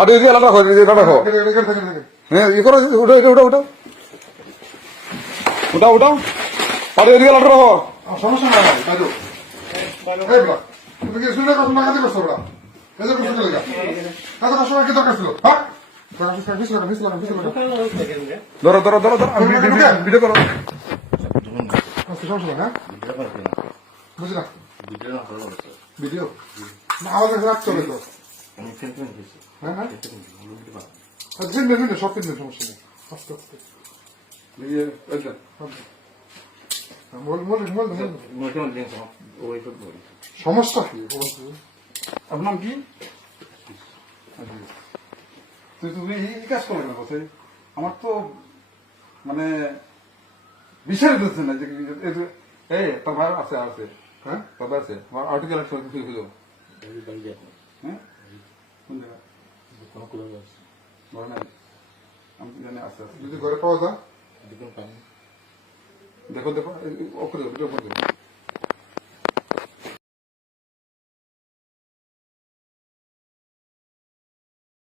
পাঠিয়ে দিয়ে আলাদা রাখো, এটা রাখো। হ্যাঁ ই করো, উঠো উঠো উঠো উঠাও উঠাও, পাঠিয়ে দিয়ে আলাদা রাখো। সমস্যা নাই দাদু। এই বলা তুমি কি শুনে কথা না কাজে করছো বলা এজে করছো চলে যা কাজ করার সময় কি দরকার ছিল হ্যাঁ ধরো ধরো ধরো ধরো, আমি ভিডিও করো। সমস্যা হ্যাঁ বুঝলা ভিডিও না আওয়াজ রাখতে হবে তো হ্যাঁ হ্যাঁ ফিল্মে ফিল্মে সব ফিল্মে সমস্যা নেই আস্তে আস্তে সমস্যা কি আপনার নাম কি? তুমি এই কাজ করবে না বসে, আমার তো মানে বিষয় দিচ্ছে না যে এই তোর ভাই আছে আছে, হ্যাঁ তোর ভাই আছে, আমার আর্টিকেল আছে খুঁজো। হ্যাঁ কোন জায়গা বলে নাই, আমি জানি আছে। যদি ঘরে পাওয়া যায় দেখো দেখো, ও করে ভিডিও করে